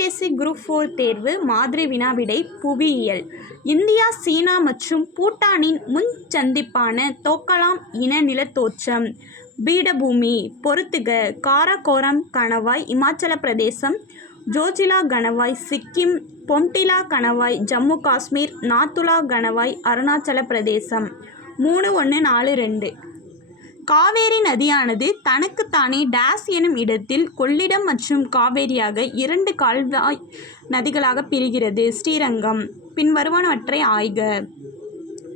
TNPSC group four தேர்வு மாதிரி வினாவிடை புவியியல். இந்தியா சீனா மற்றும் பூட்டானின் முன் சந்திப்பான தோக்கலாம் இன நிலத்தோற்றம் பீடபூமி பொறுத்துக காரகோரம் கணவாய் இமாச்சல பிரதேசம் ஜோஜிலா கணவாய் சிக்கிம் பொம்டிலா கணவாய் ஜம்மு காஷ்மீர் நாத்துலா கணவாய் அருணாச்சல பிரதேசம். மூணு ஒன்று நாலு ரெண்டு. காவேரி நதியானது தனக்குத்தானே டேஸ் எனும் இடத்தில் கொள்ளிடம் மற்றும் காவேரியாக இரண்டு கால்வாய் நதிகளாக பிரிகிறது. ஸ்ரீரங்கம். பின்வருவனவற்றை ஆய்க.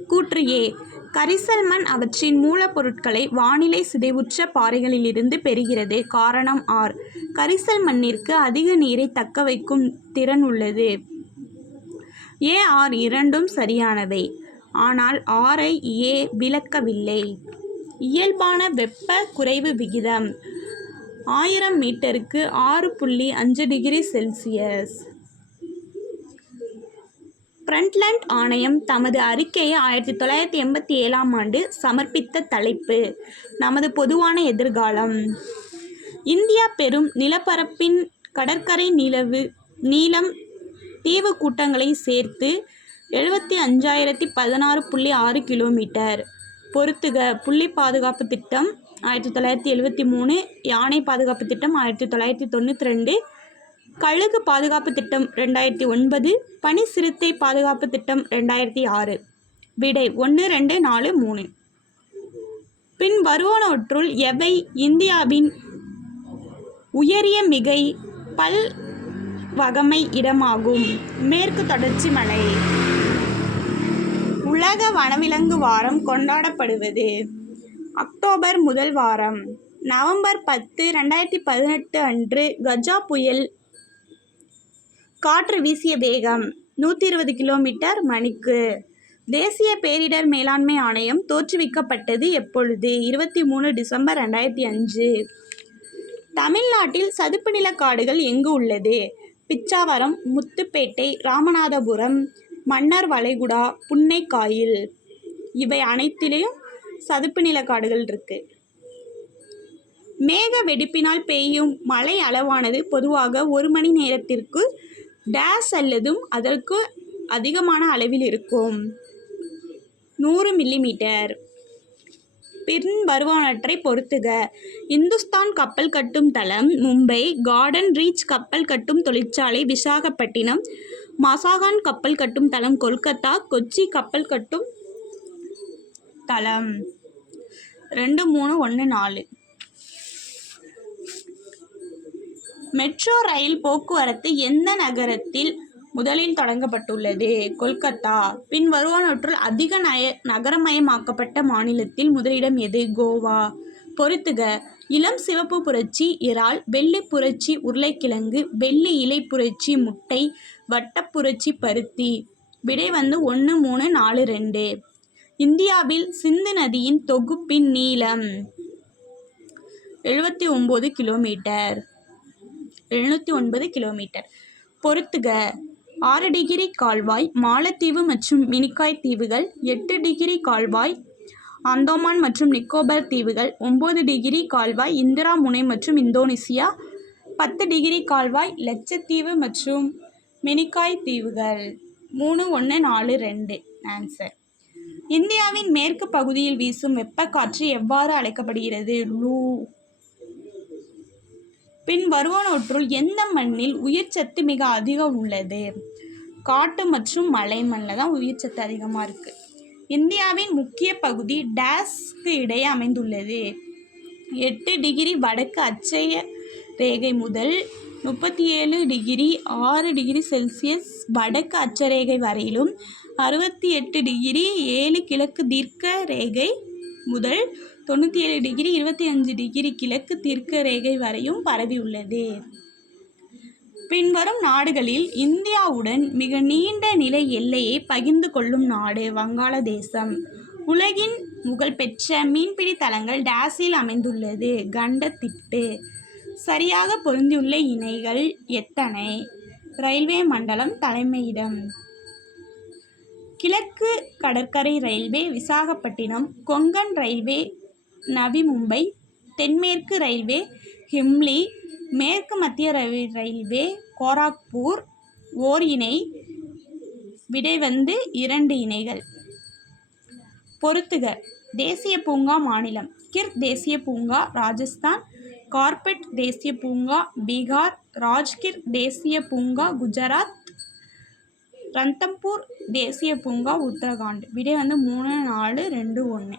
கூற்று ஏ. கரிசல் மண் அவற்றின் மூலப்பொருட்களை வானிலை சிதைவுற்ற பாறைகளிலிருந்து பெறுகிறது. காரணம் ஆர். கரிசல் மண்ணிற்கு அதிக நீரை தக்க வைக்கும் திறன் உள்ளது. ஏ ஆர் இரண்டும் சரியானவை. ஆனால் ஆரை ஏ விளக்கவில்லை. இயல்பான வெப்ப குறைவு விகிதம். ஆயிரம் மீட்டருக்கு ஆறு புள்ளி அஞ்சு டிகிரி செல்சியஸ். பிரண்ட்லண்ட் ஆணையம் தமது அறிக்கையை ஆயிரத்தி தொள்ளாயிரத்தி எண்பத்தி ஏழாம் ஆண்டு சமர்ப்பித்த தலைப்பு. நமது பொதுவான எதிர்காலம். இந்தியா பெரும் நிலப்பரப்பின் கடற்கரை நிலவு நீளம் தீவு கூட்டங்களை சேர்த்து எழுபத்தி அஞ்சாயிரத்தி பதினாறு புள்ளி ஆறு கிலோமீட்டர். பொருத்துக. புள்ளி பாதுகாப்பு திட்டம் ஆயிரத்தி தொள்ளாயிரத்தி எழுபத்தி மூணு யானை பாதுகாப்பு திட்டம் ஆயிரத்தி தொள்ளாயிரத்தி தொண்ணூற்றி ரெண்டு கழுகு பாதுகாப்பு திட்டம் ரெண்டாயிரத்தி ஒன்பது பனி சிறுத்தை பாதுகாப்பு திட்டம் ரெண்டாயிரத்தி ஆறு. விடை ஒன்று ரெண்டு நாலு மூணு. பின் வருவனவற்றுள் எவை இந்தியாவின் உயரிய மிகை பல் வகமை இடமாகும்? மேற்கு தொடர்ச்சி மலை. உலக வனவிலங்கு வாரம் கொண்டாடப்படுவது அக்டோபர் முதல் வாரம். நவம்பர் பத்து ரெண்டாயிரத்தி பதினெட்டு அன்று கஜா புயல் காற்று வீசிய வேகம் நூற்றி இருபது கிலோமீட்டர் மணிக்கு. தேசிய பேரிடர் மேலாண்மை ஆணையம் தோற்றுவிக்கப்பட்டது எப்பொழுது? இருபத்தி மூணு டிசம்பர் ரெண்டாயிரத்தி அஞ்சு. தமிழ்நாட்டில் சதுப்பு நில காடுகள் எங்கு உள்ளது? பிச்சாவரம் முத்துப்பேட்டை ராமநாதபுரம் மன்னார் வளைகுடா புன்னைக்காயில் இவை அனைத்திலையும் சதுப்பு நில காடுகள் இருக்கு. மேக வெடிப்பினால் பெய்யும் மழை அளவானது பொதுவாக ஒரு மணி நேரத்திற்கு டேஸ் அல்லதும் அதற்கு அதிகமான அளவில் இருக்கும். நூறு மில்லிமீட்டர். பின் வருவானற்றை பொறுத்துக. இந்துஸ்தான் கப்பல் கட்டும் தளம் மும்பை கார்டன் ரீச் கப்பல் கட்டும் தொழிற்சாலை விசாகப்பட்டினம் மசாகான் கப்பல் கட்டும் தளம் கொல்கத்தா கொச்சி கப்பல் கட்டும் தளம் ரெண்டு மூணு ஒன்று நாலு. மெட்ரோ ரயில் போக்குவரத்து எந்த நகரத்தில் முதலில் தொடங்கப்பட்டுள்ளது. கொல்கத்தா. பின் வருவானவற்றுள் அதிக நய நகரமயமாக்கப்பட்ட மாநிலத்தில் முதலிடம் எது? கோவா. பொறுத்துக. இளம் சிவப்பு புரட்சி இறால் வெள்ளி புரட்சி உருளைக்கிழங்கு வெள்ளி இலை புரட்சி முட்டை வட்டப்புரட்சி பருத்தி. விடை வந்து ஒன்று மூணு நாலு ரெண்டு. இந்தியாவில் சிந்து நதியின் தொகுப்பின் நீளம் எழுபத்தி ஒம்பது கிலோமீட்டர். எழுநூற்றி ஒன்பது கிலோமீட்டர். பொறுத்துக. ஆறு டிகிரி கால்வாய் மாலத்தீவு மற்றும் மினிக்காய் தீவுகள் எட்டு டிகிரி கால்வாய் அந்தோமான் மற்றும் நிக்கோபர் தீவுகள் ஒம்பது டிகிரி கால்வாய் இந்திரா முனை மற்றும் இந்தோனேசியா பத்து டிகிரி கால்வாய் லட்சத்தீவு மற்றும் மினிக்காய் தீவுகள். மூணு ஒன்று நாலு ரெண்டு. ஆன்சர் இந்தியாவின் மேற்கு பகுதியில் வீசும் வெப்பக்காற்று எவ்வாறு அழைக்கப்படுகிறது? லூ பின் வருவனவற்றுள் எந்த மண்ணில் உயிர்ச்சத்து மிக அதிகம் உள்ளது? காட்டு மற்றும் மலை மண்ணில் தான் உயிர்ச்சத்து அதிகமாக இருக்குது இந்தியாவின் முக்கிய பகுதி டேஸ்க்கு இடையே அமைந்துள்ளது. எட்டு டிகிரி வடக்கு அச்சய ரேகை முதல் முப்பத்தி ஏழு டிகிரி ஆறு டிகிரி செல்சியஸ் வடக்கு அச்சரேகை வரையிலும் அறுபத்தி எட்டு டிகிரி ஏழு கிழக்கு தீர்க்க ரேகை முதல் தொண்ணூற்றி ஏழு டிகிரி இருபத்தி அஞ்சு டிகிரி கிழக்கு தீர்க்க ரேகை வரையும் பரவியுள்ளது பின்வரும் நாடுகளில் இந்தியாவுடன் மிக நீண்ட நிலை எல்லையை பகிர்ந்து கொள்ளும் நாடு வங்காளதேசம். உலகின் புகழ்பெற்ற மீன்பிடி தலங்கள் டேஸில் அமைந்துள்ளது. கண்டத்திட்டு. சரியாக பொருந்தியுள்ள இணைகள் எத்தனை? ரயில்வே மண்டலம் தலைமையிடம். கிழக்கு கடற்கரை ரயில்வே விசாகப்பட்டினம் கொங்கன் ரயில்வே நவி மும்பை தென்மேற்கு ரயில்வே ஹிம்லி மேற்கு மத்திய ரயில் ரயில்வே கோராக்பூர் ஓர் இணை விடை வந்து இரண்டு இணைகள். பொருத்துக தேசிய பூங்கா மாநிலம் கிர் தேசிய பூங்கா ராஜஸ்தான் கார்பெட் தேசிய பூங்கா பீகார் ராஜ்கிர் தேசிய பூங்கா குஜராத் ரந்தம்பூர் தேசிய பூங்கா உத்தரகாண்ட். விடை வந்து மூணு நாலு ரெண்டு ஒன்று